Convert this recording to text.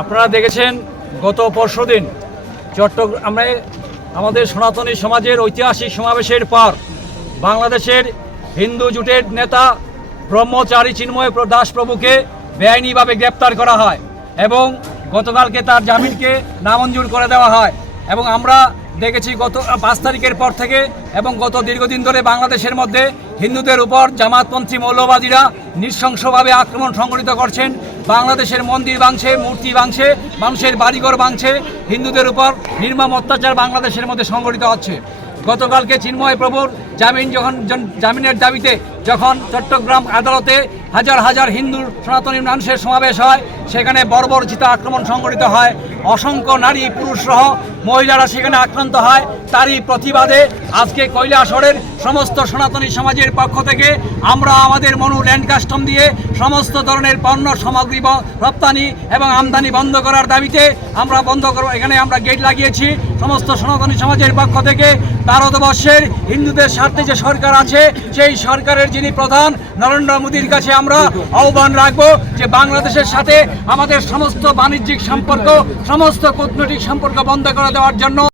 আপনারা দেখেছেন গত পরশুদিন চট্টগ্রামে আমাদের সনাতনী সমাজের ঐতিহাসিক সমাবেশের পর বাংলাদেশের হিন্দু জোটের নেতা ব্রহ্মচারী চিন্ময় দাস প্রভুকে বেআইনিভাবে গ্রেপ্তার করা হয় এবং গতকালকে তার জামিনকে নামঞ্জুর করে দেওয়া হয়। এবং আমরা দেখেছি গত 5 তারিখের পর থেকে এবং গত দীর্ঘদিন ধরে বাংলাদেশের মধ্যে হিন্দুদের উপর জামাতপন্থী মৌলবাদীরা নৃশংসভাবে আক্রমণ সংঘটিত করছেন। বাংলাদেশের মন্দির ভাঙছে, মূর্তি ভাঙছে, মানুষের বাড়িঘর ভাঙছে, হিন্দুদের উপর নির্মম অত্যাচার বাংলাদেশের মধ্যে সংঘটিত হচ্ছে। গতকালকে চিন্ময় প্রভুর জামিনের দাবিতে যখন চট্টগ্রাম আদালতে হাজার হাজার হিন্দু সনাতনী মানুষের সমাবেশ হয়, সেখানে বর্বরচিত আক্রমণ সংঘটিত হয়, অসংখ্য নারী পুরুষ সহ মহিলারা সেখানে আক্রান্ত হয়। তারই প্রতিবাদে আজকে কৈলাসহরের সমস্ত সনাতনী সমাজের পক্ষ থেকে আমরা আমাদের মনু ল্যান্ড কাস্টম দিয়ে সমস্ত ধরনের পণ্য সামগ্রী রপ্তানি এবং আমদানি বন্ধ করার দাবিতে এখানে আমরা গেট লাগিয়েছি। সমস্ত সনাতনী সমাজের পক্ষ থেকে ভারতবর্ষের হিন্দুদের স্বার্থে যে সরকার আছে, সেই সরকারের যিনি প্রধান নরেন্দ্র মোদীর কাছে আমরা আহ্বান রাখবো যে বাংলাদেশের সাথে আমাদের সমস্ত বাণিজ্যিক সম্পর্ক, সমস্ত কূটনৈতিক সম্পর্ক বন্ধ করে দেওয়ার জন্য